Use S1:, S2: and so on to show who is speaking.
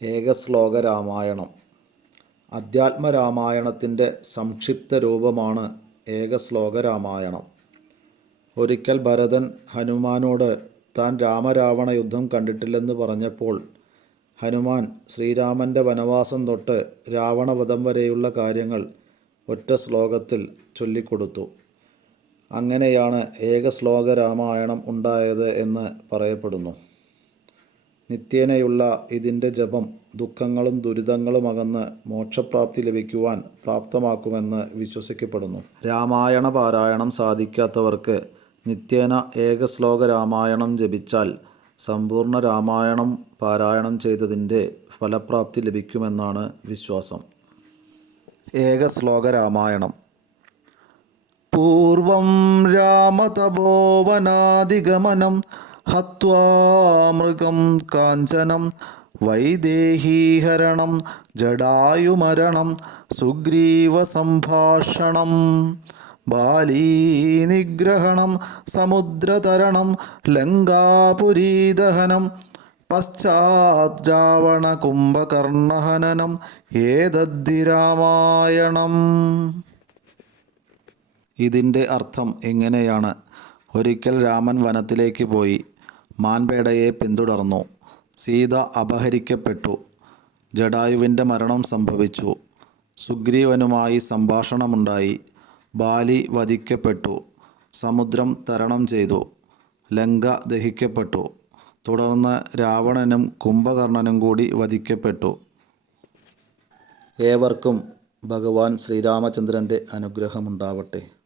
S1: ഏകശ്ലോക രാമായണം അധ്യാത്മരാമായണത്തിന്റെ സംക്ഷിപ്ത രൂപമാണ് ഏകശ്ലോക രാമായണം ഒരിക്കൽ ഭരതൻ ഹനുമാനോട് താൻ രാമരാവണ യുദ്ധം കണ്ടിട്ടില്ലെന്ന് പറഞ്ഞപ്പോൾ ഹനുമാൻ ശ്രീരാമന്റെ വനവാസം തൊട്ട് രാവണവധം വരെയുള്ള കാര്യങ്ങൾ ഒറ്റ ശ്ലോകത്തിൽ ചൊല്ലിക്കൊടുത്തു. അങ്ങനെയാണ് ഏകശ്ലോക രാമായണം ഉണ്ടായത് എന്ന് പറയപ്പെടുന്നു. നിത്യേനയുള്ള ഇതിന്റെ ജപം ദുഃഖങ്ങളും ദുരിതങ്ങളും അകന്ന് മോക്ഷപ്രാപ്തി ലഭിക്കുവാൻ പ്രാപ്തമാക്കുമെന്ന് വിശ്വസിക്കപ്പെടുന്നു. രാമായണ പാരായണം സാധിക്കാത്തവർക്ക് നിത്യേന ഏകശ്ലോക രാമായണം ജപിച്ചാൽ സമ്പൂർണ രാമായണം പാരായണം ചെയ്തതിന്റെ ഫലപ്രാപ്തി ലഭിക്കുമെന്നാണ് വിശ്വാസം. ഏകശ്ലോക രാമായണം. പൂർവം രാമതപോവനാദിഗമനം മൃഗം കാഞ്ചനം വൈദേഹീഹരണം ജടായുമരണം സുഗ്രീവസംഭാഷണം ബാലീനിഗ്രഹണം സമുദ്രതരണം ലങ്കാപുരീദഹനം പശ്ചാത് കുംഭകർണഹനം ഏതദ്ധി രാമായണം ഇതിന്റെ അർത്ഥം ഇങ്ങനെയാണ്. ഒരിക്കൽ രാമൻ വനത്തിലേക്ക് പോയി. മാൻപേടയെ പിന്തുടർന്നു. സീത അപഹരിക്കപ്പെട്ടു. ജടായുവിന്റെ മരണം സംഭവിച്ചു. സുഗ്രീവനുമായി സംഭാഷണമുണ്ടായി. ബാലി വധിക്കപ്പെട്ടു. സമുദ്രം തരണം ചെയ്തു. ലങ്ക ദഹിക്കപ്പെട്ടു. തുടർന്ന് രാവണനും കുംഭകർണനും കൂടി വധിക്കപ്പെട്ടു. ഏവർക്കും ഭഗവാൻ ശ്രീരാമചന്ദ്രന്റെ അനുഗ്രഹമുണ്ടാവട്ടെ.